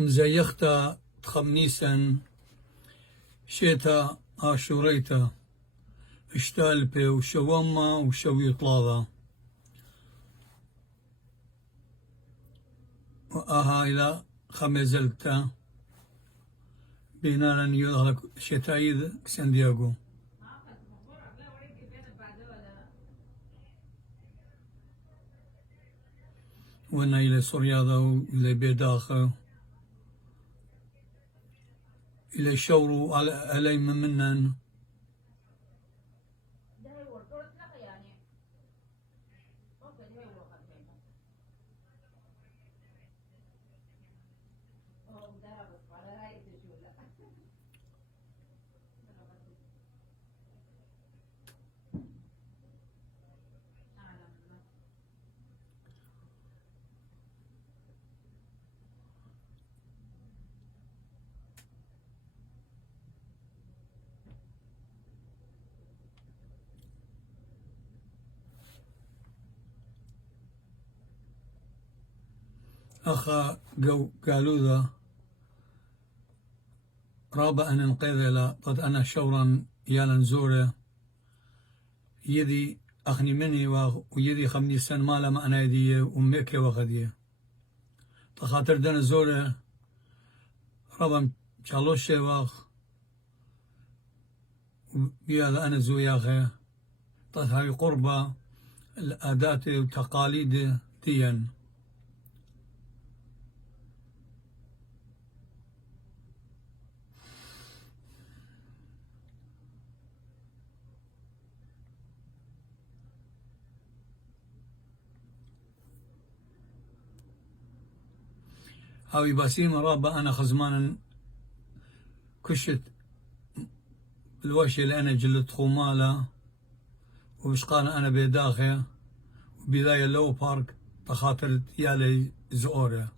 مزيختا خميسا شيتا عاشوريتا اشتالبي وشوما وشوي طلاضة وآها إلى خمزلتا بينانا يغلق شتايد سان دياغو وانا إلى سورياضا وإلى بيداخا إلى شورو علي منن أخا قالوا ذا رابع أن انقذ قد أنا شورا يالا زورة يدي أخني مني ويدي خمني سن مالا ما أنا يدي وميكي وخديه تخاطر دانا زورة رابع شالوش واخ يالا أنا زو ياخي طيب هاي قربة الأداة والتقاليد ديا هاوي باسيم رابا أنا خزمانا كشت الوشي اللي أنا جلت خومالة وبشقانا أنا بيداخي وبداية لو بارك تخاطر يالي زورة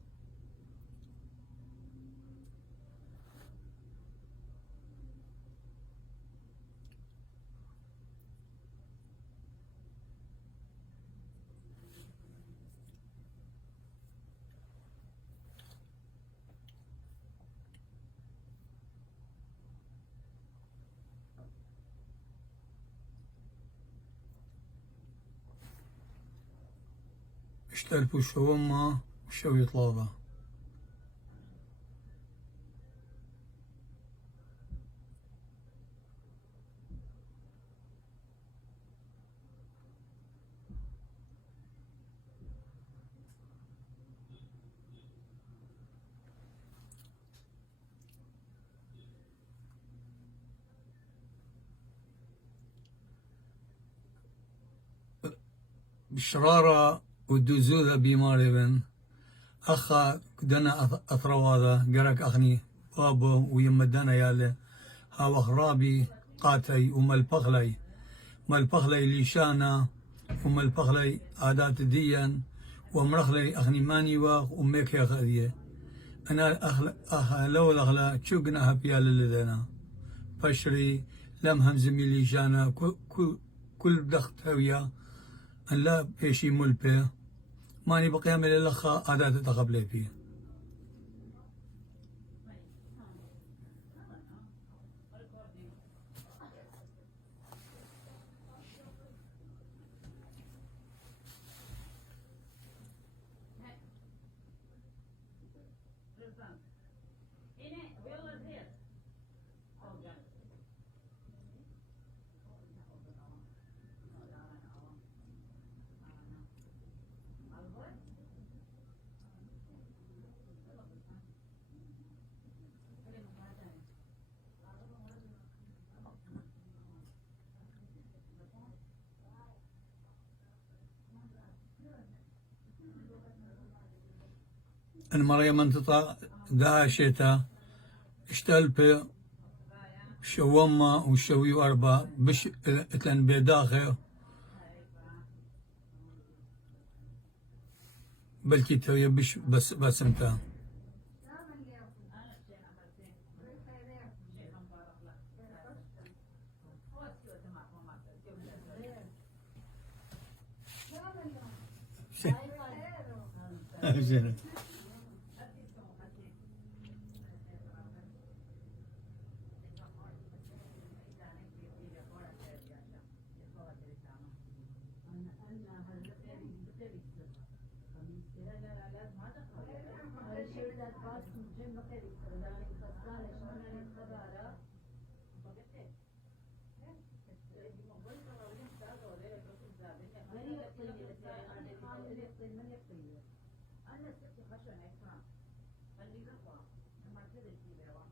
اشتركوا الشومة وشوي طلابة بشرارة ودوزوذا بيماري بن أخا دنا أثرواذا قرق أخني بابو ويمدنا يالي هاو أخرابي قاتي ومالبخلي مالبخلي ليشانا ومالبخلي عادات ديا ومرخلي أخني ماني واخ وميك يا خذيه أنا لو الأغلا تشوقنا هبيال لدينا فشري لم همزمي ليشانا كل دخت هويا أن لا بيشي ملبي ماني بقيام للأخا عادات تقبلي فيه المريم منطقة ذا شتا اشتلبي شوما وشوي أربع بش اتلن بيداخل بلكي توي بش بس انت زين لا لا لا لازم هذا الشيء ده باص جيم مكان ذلك خصال شمال الخبارة بقيت من يقطين أنا ست خشنة إكرام اللي قطع لما كذا الجيبة